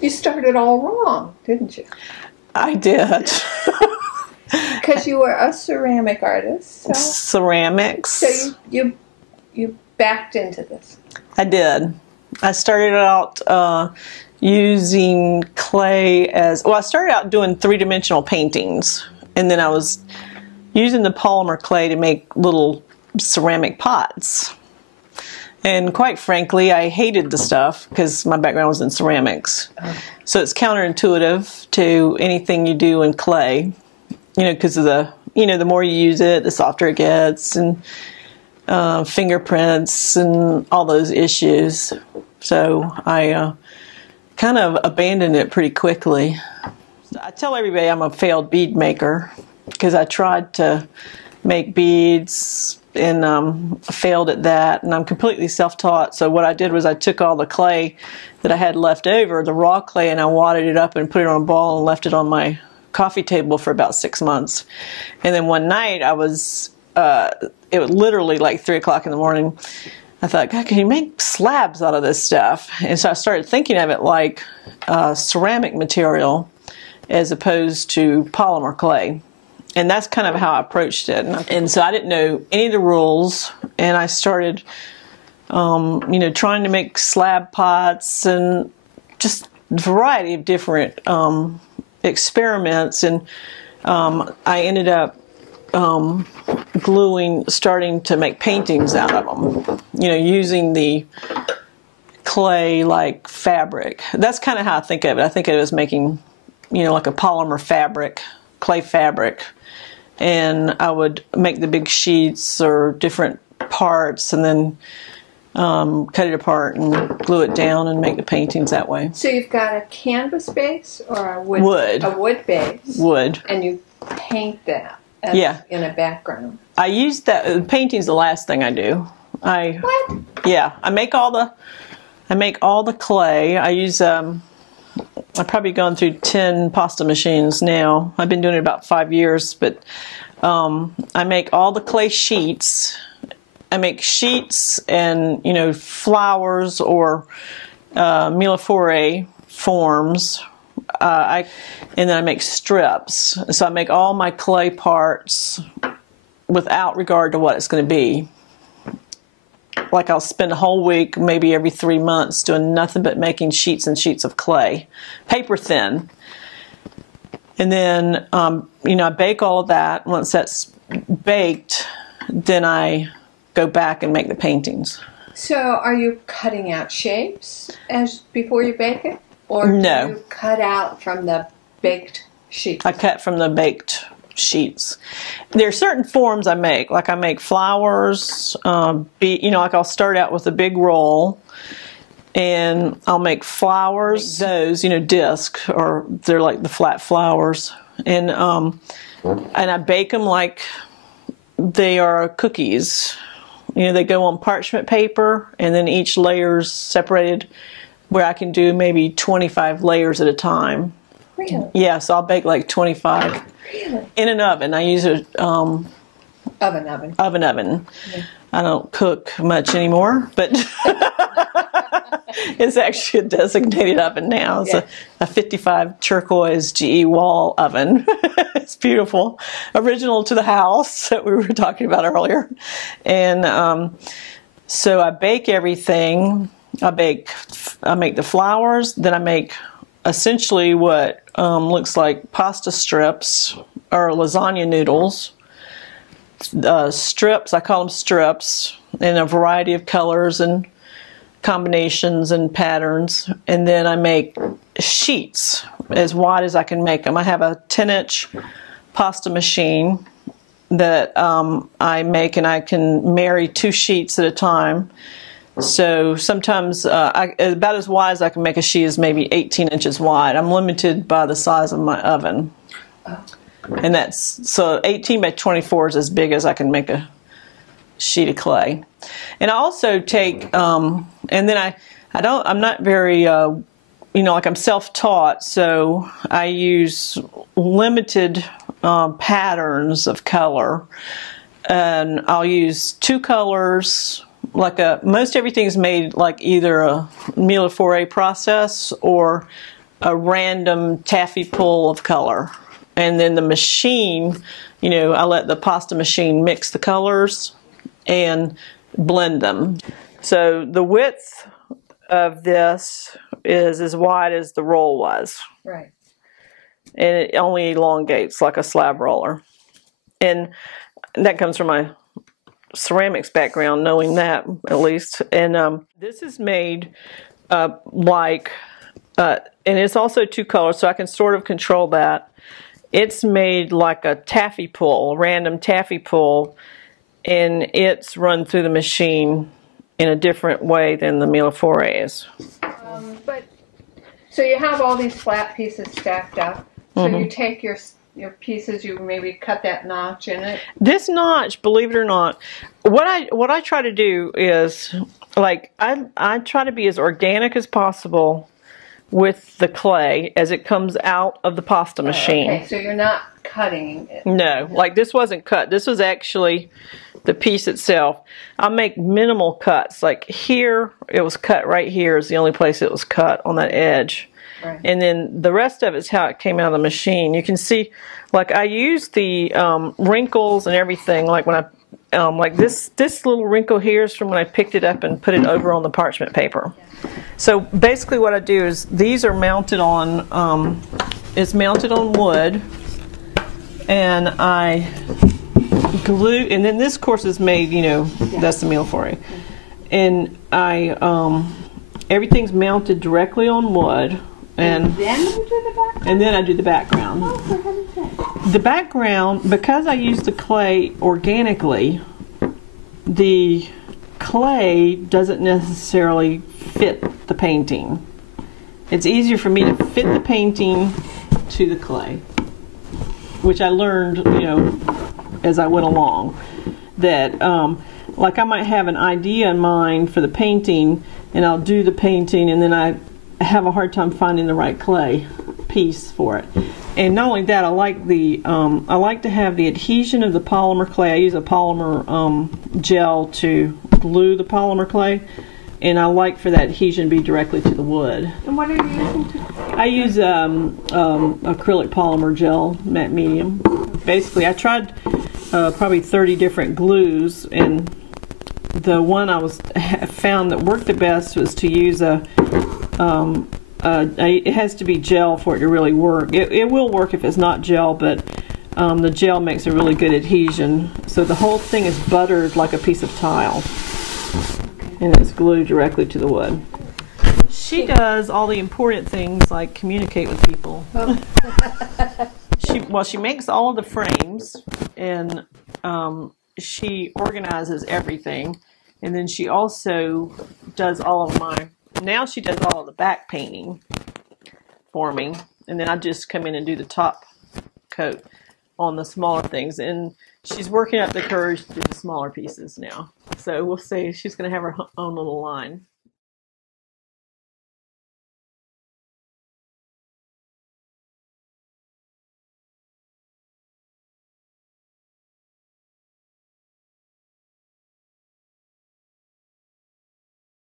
You started all wrong, didn't you? I did. Because you were a ceramic artist. So, Ceramics. so you backed into this. I did. I started out using clay as, well, I started out doing three-dimensional paintings, and then I was using the polymer clay to make little ceramic pots. And quite frankly, I hated the stuff because my background was in ceramics. So it's counterintuitive to anything you do in clay, because of the, the more you use it, the softer it gets, and fingerprints and all those issues. So I kind of abandoned it pretty quickly. I tell everybody I'm a failed bead maker because I tried to make beads and failed at that, and I'm completely self-taught. So what I did was I took all the clay that I had left over, the raw clay, and I wadded it up and put it on a ball and left it on my coffee table for about 6 months. And then one night I was, it was literally like 3 o'clock in the morning. I thought, God, can you make slabs out of this stuff? And so I started thinking of it like ceramic material as opposed to polymer clay. And that's kind of how I approached it. And so I didn't know any of the rules, and I started, trying to make slab pots and just a variety of different experiments. And I ended up starting to make paintings out of them, using the clay like fabric. That's kind of how I think of it. I think of it as making, like a polymer fabric, clay fabric. And I would make the big sheets or different parts and then cut it apart and glue it down and make the paintings that way. So you've got a canvas base or a wood? Wood. A wood base. Wood. And you paint that in a background. I use that. Painting's the last thing I do. What? Yeah. I make all the clay. I use I've probably gone through 10 pasta machines now. I've been doing it about 5 years, but I make all the clay sheets. I make sheets and, flowers or mille forms. And then I make strips. So I make all my clay parts without regard to what it's going to be. Like I'll spend a whole week, maybe every 3 months, doing nothing but making sheets and sheets of clay, paper thin. And then, I bake all of that. Once that's baked, then I go back and make the paintings. So are you cutting out shapes before you bake it? Or No. Do you cut out from the baked sheets? I cut from the baked sheets. There are certain forms I make, like I make flowers, like I'll start out with a big roll and I'll make flowers, those, disc, or they're like the flat flowers, and I bake them like they are cookies. They go on parchment paper, and then each layer's separated where I can do maybe 25 layers at a time. Really? Yeah, so I'll bake like 25. Really? In an oven. I use a oven. Yeah. I don't cook much anymore, but it's actually a designated oven now. It's a 55 turquoise GE wall oven. It's beautiful. Original to the house that we were talking about earlier. And so I bake everything. I make the flowers, then I make essentially what looks like pasta strips or lasagna noodles. Strips, I call them strips, in a variety of colors and combinations and patterns. And then I make sheets as wide as I can make them. I have a 10-inch pasta machine that I make, and I can marry 2 sheets at a time. So sometimes about as wide as I can make a sheet is maybe 18 inches wide. I'm limited by the size of my oven. And so 18 by 24 is as big as I can make a sheet of clay. And I also take, and then I'm not very, like I'm self-taught, so I use limited patterns of color. And I'll use 2 colors. Most everything's made like either a mille process or a random taffy pull of color. And then the machine, you know, I let the pasta machine mix the colors and blend them. So the width of this is as wide as the roll was. Right. And it only elongates like a slab roller. And that comes from my ceramics background, knowing that at least. And this is made and it's also 2 colors, so I can sort of control that. It's made like a taffy pull, a random taffy pull, and it's run through the machine in a different way than the Milleforé is. So you have all these flat pieces stacked up. So you take your pieces, you maybe cut that notch in it. This notch, believe it or not, what I try to do is, like, I try to be as organic as possible with the clay as it comes out of the pasta machine. Okay, so you're not cutting it. No, like this wasn't cut. This was actually the piece itself. I make minimal cuts. Like here, it was cut right here is the only place it was cut on that edge. Right. And then the rest of it's how it came out of the machine. You can see, like I used the wrinkles and everything. Like when I, like this little wrinkle here is from when I picked it up and put it over on the parchment paper. So basically what I do is these are mounted on, it's mounted on wood, and I glue, and then this course is made, you know, that's the Milleforé. And I, everything's mounted directly on wood. And then you do the background? And then I do the background. Oh, for heaven's sake. The background, because I use the clay organically, the clay doesn't necessarily fit the painting. It's easier for me to fit the painting to the clay, which I learned, you know, as I went along. That, like I might have an idea in mind for the painting, and I'll do the painting, and then I have a hard time finding the right clay piece for it. And not only that, I like to have the adhesion of the polymer clay. I use a polymer gel to glue the polymer clay, and I like for that adhesion to be directly to the wood. And what are you using to? I use acrylic polymer gel, matte medium. Basically, I tried probably 30 different glues, and the one I found that worked the best was to use it has to be gel for it to really work. It will work if it's not gel, but the gel makes a really good adhesion. So the whole thing is buttered like a piece of tile, and it's glued directly to the wood. She does all the important things like communicate with people. She makes all of the frames, and she organizes everything, and then she also does all of my, now she does all of the back painting for me, and then I just come in and do the top coat on the smaller things, and she's working up the courage to do the smaller pieces now. So we'll see. She's going to have her own little line.